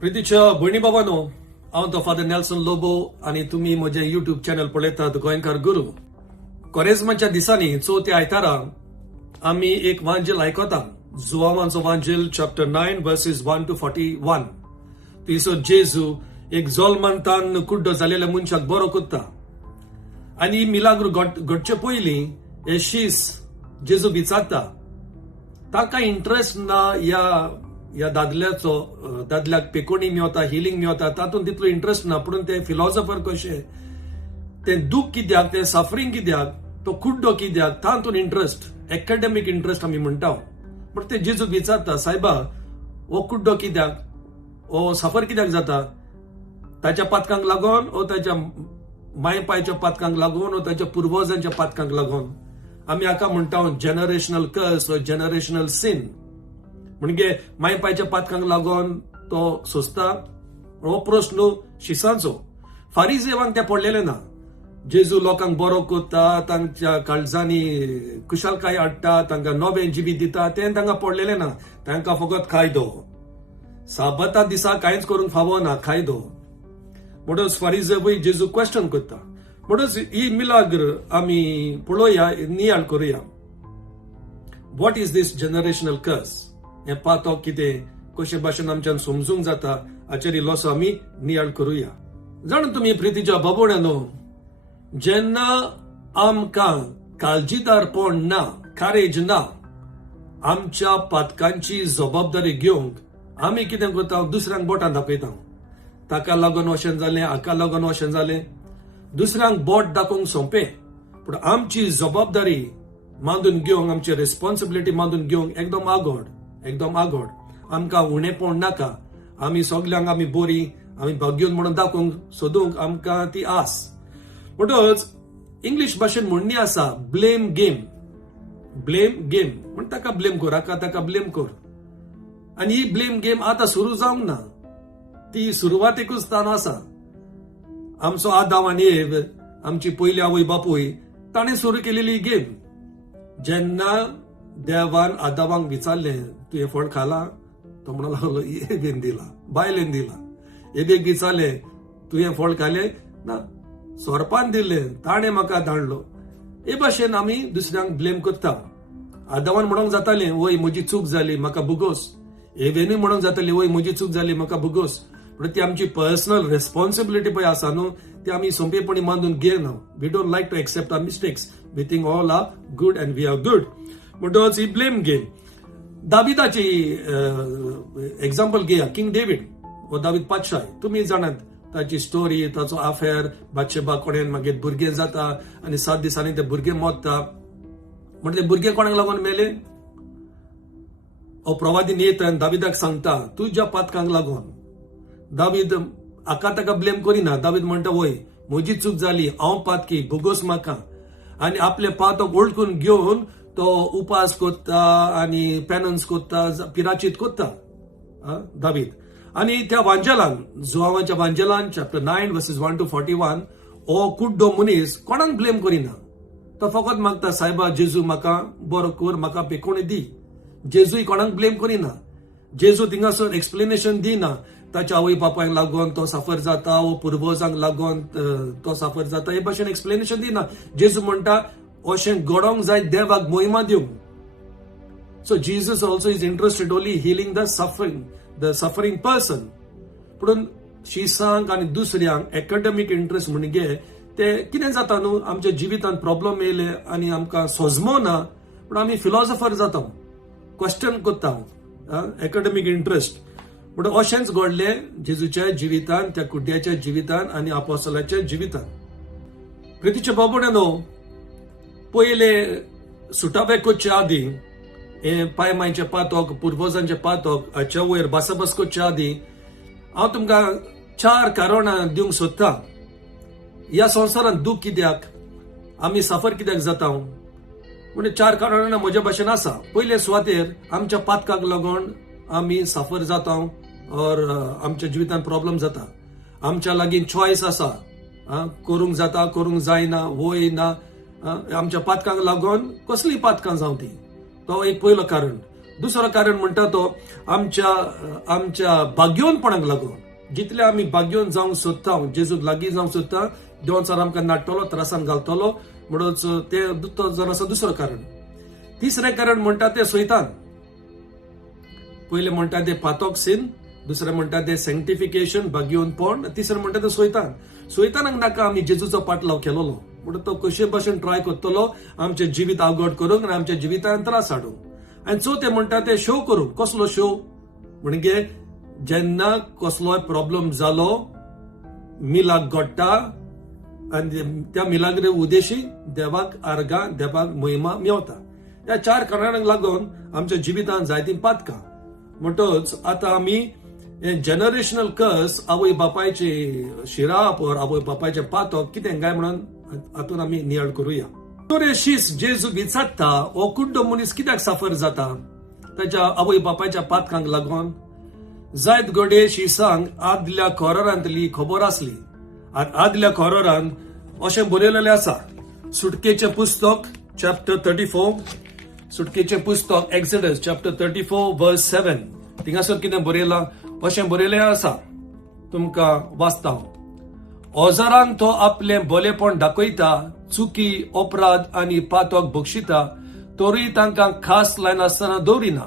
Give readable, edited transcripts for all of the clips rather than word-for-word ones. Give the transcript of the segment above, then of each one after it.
प्रितीच्या भयणी बाबांनो, हांव तो फादर नेल्सन लोबो आणि तुम्ही म्हजे युट्यूब चॅनल पळयतात गोंयकार गुरू. कोरेजमाच्या दिसांनी चवथ्या आयतारा आमी एक वांजेल आयकता. जुआवांचो वांजेल चॅप्टर 9 वर्सेस 1 to 41. थंयसर जेजू एक जोल्मांतान कुड्डो जालेल्या मनशाक बरो करता आनी मिलाग्रू घडचे पयलीं हे शीस जेजू विचारता. ताका इंटरेस्ट ना या दादल्याक पेकोणी मेवता, हिलिंग मेवता, तातूंत तितलो इंटरेस्ट ना. पूण ते फिलॉसॉफर कशे, ते दूख कित्याक, ते सफरींग कित्याक, तो कुड्डो कित्याक, तातूंत इंटरेस्ट, एकेडेमीक इंटरेस्ट आमी म्हणटा. पूण ते जेजू विचारता, सायबा हो कुड्डो कित्याक, हो सफर कित्याक जाता? ताच्या पातकांक लागून, ओ ताच्या माय पायच्या पातकांक लागून, ओ ताच्या पुर्वजांच्या पातकांक लागून? आमी हाका म्हणटा जनरेशनल कर्स, जनरेशनल सिन. म्हणजे माय पायच्या पातकांक लागून तो सोंसता. हो प्रश्न शिसांचो. फारिजेवांक ते पडलेले ना. जेजू लोकांक बरो करता, तांच्या काळजांनी कुशलकाय हाडटा, तांकां नवें जिवीत दिता, तें तांकां पडलेलें ना. तांकां फकत खायदो, साबता दिसा कांयच करूंक फावो ना, खायदो. म्हणटच फारिजेवूय जेजू क्वेश्चन करता. म्हणटच ही मिलाग्र आमी पळोवया, नियाळ करुया. व्हॉट इज दीस जनरेशनल कर्स? हे पातोक कितें, कशे भाशेन आमच्यान समजूंक जाता, हाचेर इल्लोसो आमी नियाळ करुया. जाण तुमी प्रितीच्या बाबोड्यानो, जेन्ना आमकां काळजीदारपण ना, कारेज ना, आमच्या पातकांची जबाबदारी घेवंक आमी कितें करता? दुसऱ्यांक बोटां दाखयता. ताका लागून अशें जालें, हाका लागून अशें जालें. दुसऱ्यांक बोट दाखोवंक सोंपें, पूण आमची जबाबदारी मांडून घेवंक, आमची रेस्पॉन्सिबिलिटी मांडून घेवंक एकदम आगोड. आमकां उणेपण नाका. आमी सगल्यांक आमी बरी, आमी भाग्यवन म्हणून दाखोवंक सोदूंक आमकां ती आस. म्हणटच इंग्लीश भाशेन म्हणणी आसा, ब्लेम गेम. म्हण ताका ब्लेम कर, हाका ताका ब्लेम कर. आनी ही ब्लेम गेम आतां सुरू जावंक ना. ती सुरवातेकूच तान आसा. आमचो आदाम आनी एव, आमची पयली आवय बापूय, ताणें सुरू केलेली ही गेम. जेन्ना देवान आदामाक विचारलें, तू हे फळ खाला? तो म्हणून लागलो, एबेन दिला, बायलेन दिला. एबेक विचारलें, तू हे फळ खालें? ना, सोरपान दिलें, ताणें म्हाका धाडलो. हे भाशेन आमी दुसऱ्यांक ब्लेम करता. आदामान म्हणूंक जातालें, वय म्हजी चूक जाली, म्हाका बुगोस. एवेनूय म्हणूंक जाताली, वय म्हजी चूक जाली, म्हाका बुगोस. पण ती आमची पर्सनल रेस्पॉन्सिबिलिटी पळय आसा न्हू, ती आमी सोंपेपणी मानून घेयना. We don't like to accept our mistakes. We think all are good and we are good. म्हणटच ही ब्लेम गेम. दाविदाची एक्झाम्पल घेया. किंग डेव्हिड हो दावीद पातशाय, तुमी जाणात ताची स्टोरी, ताचो अफेअर, बादशेबा कोणेन मागीर भुरगें जाता आनी 7 दिसांनी ते भुरगें मोत्ता. म्हणजे ते भुरगें कोणाक लागून मेले? हो प्रवादी नेतन दाविदाक सांगता, तुज्या पातकांक लागून. दावीद हाका ताका ब्लेम करिना. दावीद म्हणटा, वय म्हजी चूक जाली, हांव पातकी, भुगोस म्हाका. आनी आपले पातक ओळखून घेवन तो उपास करता आनी पेनन्स करता, पिराचीत करता दावीद. आनी त्या वांजेलान, जुआवांच्या वांजेलान चॅप्टर 9 वर्सेस 1 to 41, हो कुड्डो मनीस कोणाक ब्लेम करिना. तो फकत मागता, सायबा जेजू म्हाका बरो कर, म्हाका पेकोणी दी. जेजूय कोणाक ब्लेम करिना. जेजू थिंगासर एक्सप्लेनेशन दिना. ताच्या आवय बापायक लागून तो सफर जाता, वो पुर्वजांक लागून तो सफर जाता, हे भाशेन एक्सप्लेनेशन दिना. जेजू म्हणटा, अशें घडोवंक जाय देवाक महिमा दिवंक. So Jesus also is interested only healing the suffering person. पूण शिसांक आनी दुसऱ्यांक एकेडेमीक इंटरेस्ट म्हणजे ते कितें जाता न्हू, आमच्या जिवितांत प्रॉब्लेम येयले आनी आमकां सोजमो ना, पूण आमी फिलॉसॉफर जाता, क्वेश्चन करता एकेडेमीक इंटरेस्ट. पूण अशेंच घडले जेजूच्या जिवितांत, त्या कुड्ड्याच्या जिवितांत आनी आपोस्तलाच्या जिवितांत. प्रितीच्या बाबड्यानो, पयले सुटावे करचे आदी, हे पांय मायचे पातोक, पुर्वजांचे पातोक, हाच्या वयर बासाबास करचे आदी हांव तुमकां 4 कारणां दिवंक सोदतां. ह्या संवसारांत दूख कित्याक, आमी सफर कित्याक जाता, म्हणजे 4 कारणां म्हज्या भाशेन आसा. पयले सुवातेर आमच्या पातकाक लागून आमी सफर जाता, और आमच्या जिवितांत प्रॉब्लेम जाता. आमच्या लागीं चॉयस आसा, करूंक जाता करूंक जायना वय ना आमच्या पातकांक लागून कसली पातकां जावं ती तो एक पयलो कारण. दुसरो कारण म्हणटा तो आमच्या भाग्योनपणाक लागून जितले आमी भाग्योन जावंक सोदता जेजूक लागीं जावंक सोदता देव सर आमकां नाडटलो त्रासान घालतलो म्हणून ते तो जरासो दुसरो कारण. तिसरें कारण म्हणटा ते सैतान. पयले म्हणटा ते पातक सीन, दुसरें म्हणटा ते सेंक्टिफिकेशन भाग्योनपण, तिसरें म्हणटा ते सैतान. सैतानाक नाका आमी जेजूचो पाटलाव केलोलो म्हणून तो कशे भाशेन ट्राय करतलो आमचे जिवीत अवघड करूंक आनी आमच्या जिवितांत त्रास हाडूंक. आनी चवथे म्हणटा ते शो करूंक. कसलो शो म्हणजे जेन्ना कसलोय प्रॉब्लेम जालो मिलाक घडटा आनी त्या मिलाक उद्देशी देवाक आर्गां देवाक महिमा मेवता. ह्या 4 कारणांक लागून आमच्या जिवितांत जायतीं पातकां. म्हणटच आतां आमी जनरेशनल कर्स आवय बापायचे शिराप और आवय बापायचे पातक कितें काय म्हणून हातून आमी नियाळ करुया. शिस जेजू विचारता हो कुड्डो मनीस कित्याक सफर जाता ताच्या आवय बापायच्या पातकांक लागून. जायत घडये शिसांक आदल्या खोरारांतली खबर आसली. आदल्या खोरारांत अशें बरयलेलें आसा. सुटकेचें पुस्तक चॅप्टर 34, सुटकेचें पुस्तक एक्झोडस चॅप्टर 34 वर्स 7 थिंगासर कितें बरयलां अशें बरयलें आसा. तुमकां वाचता हांव. ओजारांक तो आपलें बलेपण दाखयता, चुकी अपराध आनी पातक बक्षिता, तोरी तांकां खास लायन आसतना दवरिना.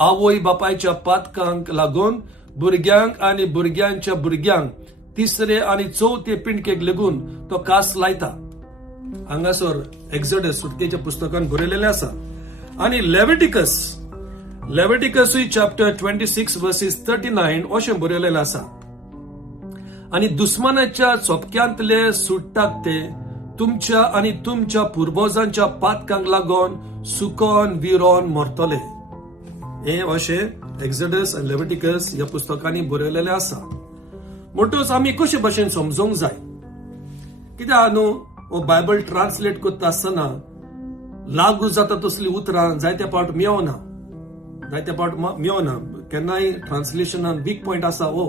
आवय बापायच्या पातकांक लागून भुरग्यांक आनी भुरग्यांच्या भुरग्यांक तिसरे आनी चवथे पिणकेक लागून तो खास लायता. हांगासर एक्झोडस सुटकेच्या पुस्तकान बरयलेलें आसा. आनी लेविटिकसूय चॅप्टर 26 वर्सेस 39 अशें बरयलेलें आसा. आनी दुस्मानाच्या चोपक्यांतले सुट्टात ते तुमच्या आनी तुमच्या पुर्वजांच्या पातकांक लागून सुकोन विरोन मरतले. हे अशें एक्झोडस आनी लेविटिकस ह्या पुस्तकांनी बरयलेलें आसा. म्हणटच आमी कशे भाशेन समजूंक जाय कित्याक न्हू हो बायबल ट्रान्सलेट करता आसतना लागू जाता तसली उतरां जायते पावट मेवना. केन्नाय ट्रान्सलेशनान वीक पॉयंट आसा हो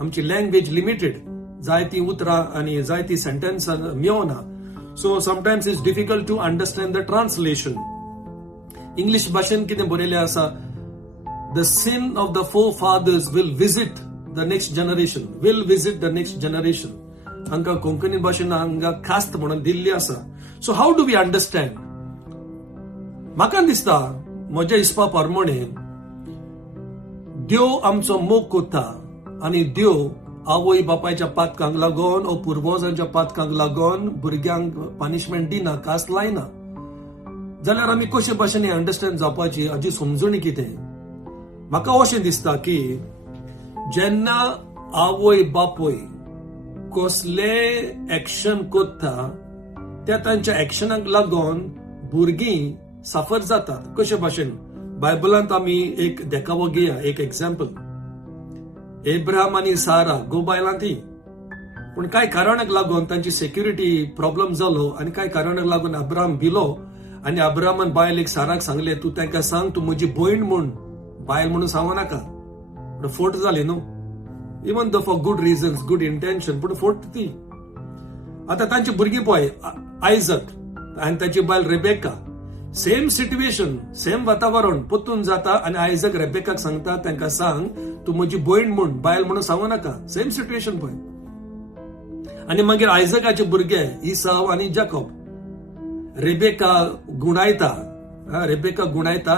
आमची लँग्वेज लिमिटेड, जायती उतरां आनी जायती सेंटेन्स मेवना. So sometimes it's difficult to understand the translation. English भाशेन कितें बरयलें आसा, the sin of the forefathers will visit the next generation. हांकां कोंकणी भाशेन हांगा खास्त म्हणून दिल्ली आसा. So how do we understand. म्हाका दिसता म्हज्या हिसपा प्रमाणे देव आमचो मोग कोत्ता आनी देव आवय बापायच्या पातकांक लागून ओ पुर्वजांच्या पातकांक लागून भुरग्यांक पनिशमेंट दिना, कास लायना. जाल्यार आमी कशे भाशेन अंडरस्टँड जावपाची हाची समजणी कितें. म्हाका अशें दिसता की जेन्ना आवय बापूय कसले एक्शन कोत्ता त्या तांच्या एक्शनाक लागून भुरगीं सफर जातात. कशे भाशेन बायबलांत आमी एक देखावो घेया, एक एक्झाम्पल. एब्राहम आनी सारा गो बायलां ती, पूण कांय कारणाक लागून तांची सेक्युरिटी प्रॉब्लेम जालो आनी कांय कारणाक लागून अब्राहम भिलो आनी अब्राहमान बायलेक साराक सांगले तूं तांकां सांग तूं म्हजी भयण म्हूण, बायल म्हणून सांगू नाका. फोट जाली न्हू, even the for good reasons, good intention, पूण फोट ती. आतां तांची भुरगीं पळय आयझक आनी ताची बायल रेबेका, सेम सिट्युएशन, सेम वातावरण पोत्तून जाता आनी आयझक रेबेकाक सांगता तांकां सांग तूं म्हजी भयण म्हूण, बायल म्हणून सांगू नाका. सेम सिट्युएशन पळय. आनी मागीर आयझकाचे भुरगे इसाव आनी जाकोब. रेबेका गुणायता,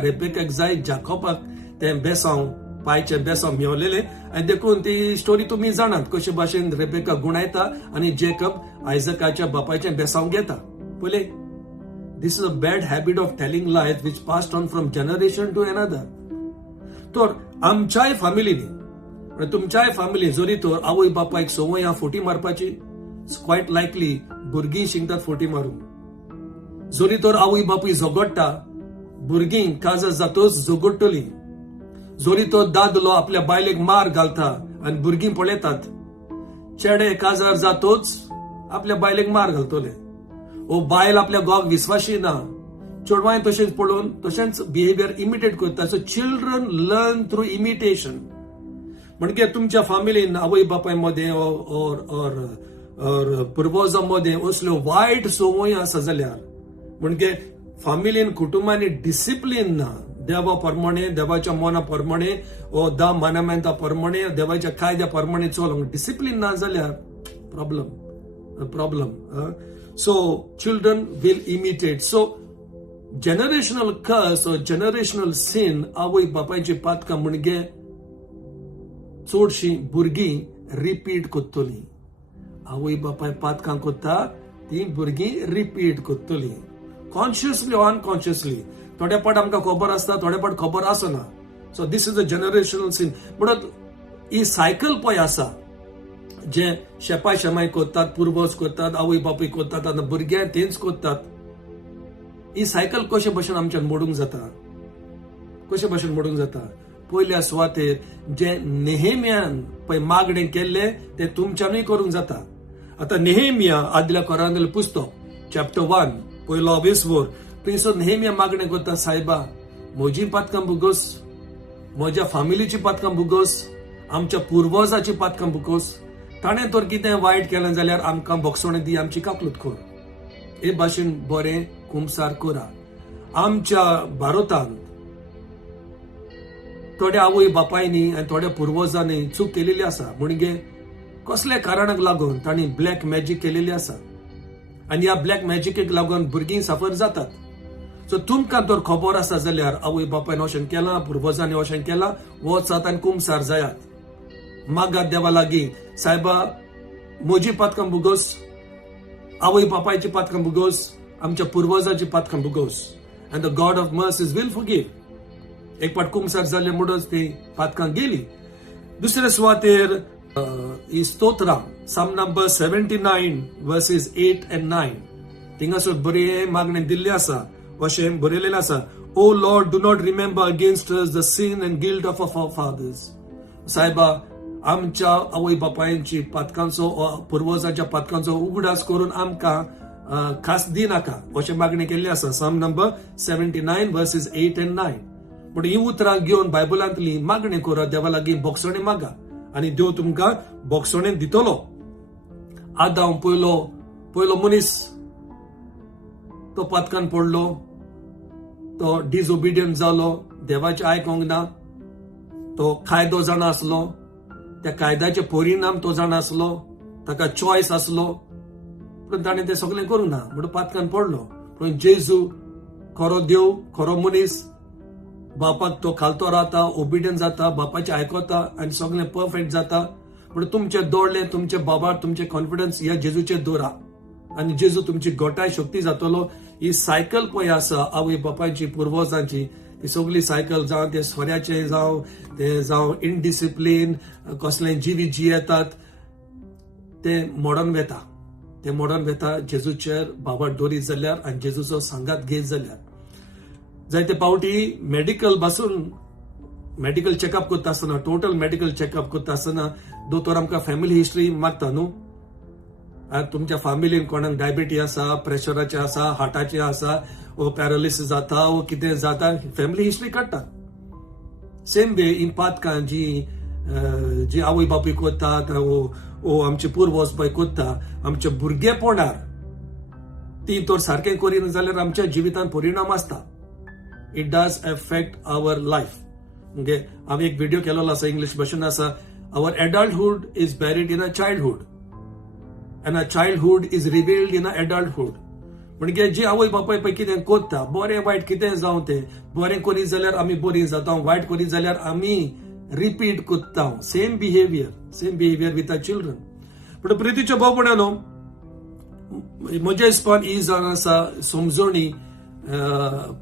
रेबेकाक जाय जाकोबाक तें बेसांव, पायचे बेसांव मेवलेले आनी देखून ती स्टोरी तुमी जाणात कशे भाशेन रेबेका गुणायता आनी जेकब आयझकाच्या बापायचें बेसांव घेता. पळय, this is a bad habit of telling lies which passed on from generation to another. तर आमच्याय फॅमिलीनी, तुमच्याय फॅमिली जरी तर आवय बापायक संवय हा फोटी मारपाची, क्वायट लायकली भुरगीं शिकतात फोटी मारूंक. जरी तर आवय बापूय झगडटा, भुरगीं काजार जातोच झगडटली. जरी तो दादलो आपल्या बायलेक मार घालता आनी भुरगीं पळयतात, चेडे काजार जातोच आपल्या बायलेक मार घालतले. ओ बायल आपल्या घोवाक विस्वाशी ना, चेडवांय तशेंच पळोवन तशेंच बिहेवियर इमिटेट करता. So children learn through imitation. म्हणजे तुमच्या फॅमिलीन आवय बापाय मध्ये और पुर्वजां मदें असल्यो वायट संवय आसा जाल्यार म्हणजे फामिलीन कुटुंबांनी डिसिप्लीन ना, देवा प्रमाणे, देवाच्या मना प्रमाणे वा 10 मानमेंटा प्रमाणे, देवाच्या कायद्या प्रमाणे चलोंक डिसिप्लीन ना जाल्यार problem. So children will imitate. So generational कर्स or जनरेशनल sin आवय बापायची पातकां म्हणजे चडशी भुरगीं रिपीट कोत्तली. आवय बापाय पातकां कोत्ता ती भुरगीं रिपीट कोत्तली, कॉन्शियसली ऑर अनकॉन्शियसली. थोड्या पाट आमकां खबर आसता, थोड्या पाट खबर आसना. So this is a generational sin. म्हणून ही सायकल पळय आसा, जे शेपाय शेमाय कोत्तात, पुर्वज कोत्तात, आवय बापूय कोत्तात आनी भुरग्यां तेंच कोत्तात. ही सायकल कशे भाशेन आमच्यान मोडूंक जाता, कशे भाशेन मोडूंक जाता. पयल्या सुवातेर जे नेहेम्यान पळय मागणें केल्ले ते तुमच्यानूय करूंक जाता. आतां नेहेमिया आदल्या कोरांतलें पुस्तक चॅप्टर 1 पयलो 20 वर थंयसर नेहेमिया मागणें करता, सायबा म्हजी पातकां बुगोस, म्हज्या फामिलीची पातकां बुगोस, आमच्या पुर्वजाची पातकां बुगोस. ताणें तर कितें वायट केलें जाल्यार आमकां बोगसोणें दी, आमची काकलूत कर. हे भाशेन बरें कुमसार करा. आमच्या भारतांत थोड्या आवय बापायनी आनी थोड्या पुर्वजांनी चूक केलेली आसा. म्हणजे कसल्या कारणाक लागून तांणी ब्लॅक मॅजीक केलेली आसा आनी ह्या ब्लॅक मॅजिकेक लागून भुरगीं सफर जातात. सो तुमकां तर खबर आसा जाल्यार आवय बापायन अशें केलां, पुर्वजांनी अशें केलां, वचात आनी कुमसार जायात. मागात देवा लागीं, सायबा म्हजी पातकां बुगोस, आवय बापायची पातकां बुगोस, आमच्या पुर्वजाची पातकां बुगोस. And the God of mercies will forgive. एक पाट कुमसार जाले म्हणूनच ती पातकां गेली. दुसऱ्या सुवातेर ही स्तोत्रां साम नंबर 79 वर्सेस 8 and 9 थिंगासर बरें मागणें दिल्लें आसा, अशें बरयलेलें आसा. O Lord, do not remember against us the sin and guilt of our fathers. सायबा आमच्या आवय बापायांची पातकांचो, पुर्वजांच्या पातकांचो उगडास करून आमकां खास दिनाका, अशें मागणी केल्ली आसा. साम नंबर 79 वर्सेस 8 and 9. पण ही उतरां घेवन बायबलांतली मागणी करा, देवा लागीं बोगसोणें मागा आनी देव तुमकां बोगसोणें दितलो. आदाम पयलो मनीस तो पातकान पडलो, तो डिसओबिडियंट जालो, देवाचें आयकोंक ना, तो कायदो जाणा आसलो, त्या कायद्याचे परिणाम तो जाणा आसलो, ताका चॉयस आसलो, पूण ताणें तें सगळें करूं ना म्हणून पातकान पडलो. पूण जेजू खरो देव, खरो मनीस, बापाक तो खालतो रावता, ओबिडियंट जाता, बापाचें आयकोता आनी सगळें परफेक्ट जाता. पूण तुमचे दोळ्ळे, तुमचे बाबार तुमचे कॉन्फिडन्स ह्या जेजूचेर दवरा आनी जेजू तुमची गोटाय शक्ती जातलो. ही सायकल पळय आसा आवय बापायची, पुर्वजांची, ही सगळी सायकल जावं ते सोऱ्याचें जावं इनडिसिप्लीन, कसलें जिवी जियेतात, ते मोडोन वेता जेजूचेर बाबार दोरीत जाल्यार आनी जेजूचो सांगात घेत जाल्यार. जायते पावटी मेडिकल चेकअप करता आसतना, टोटल मेडिकल चेकअप करता आसतना दोतोर आमकां फॅमिली हिस्ट्री मागता न्हू. तुमच्या फॅमिलीन कोणाक डायबिटीज आसा, प्रेशराचें आसा, हार्टाचें आसा, वो पॅरालिसीस जाता, वो कितें जाता, फॅमिली हिस्ट्री काडटा. सेम वे इन पातकां जी आवय बापूय कोत्तात, वो आमचे पुर्वज पळय कोत्ता, आमच्या भुरगेपणार ती तर सारकें करिना जाल्यार आमच्या जिवितांत परिणाम आसता. It does affect our life. म्हणजे हांवें एक व्हिडिओ केलेलो आसा, इंग्लीश भाशेन आसा, our adulthood is buried in a childhood and a childhood is revealed in a adulthood. म्हणजे जे आवय बापाय पळय कितें कोत्ता, बरें वायट कितें जावं तें, बरें करीत जाल्यार आमी बरीं जाता, वायट करीत जाल्यार आमी रिपीट कोत्ता. Same behaviour with our children. पूण प्रितीच्या भावपणानो म्हज्या हिसपान ही जावन आसा समजोणी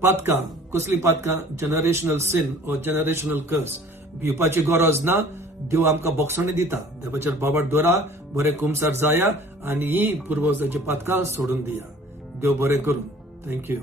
पातकां, कसली पातकां, जनरेशनल सिन ओ जनरेशनल कर्स भिवपाची गरज ना. देव आमकां बोगसोणें दिता, देवाचेर बाबार दवरा, बरें कुमसार जाया आनी ही पुर्वजांची पातकां सोडून दिया. देव बरें करूं. थँक्यू.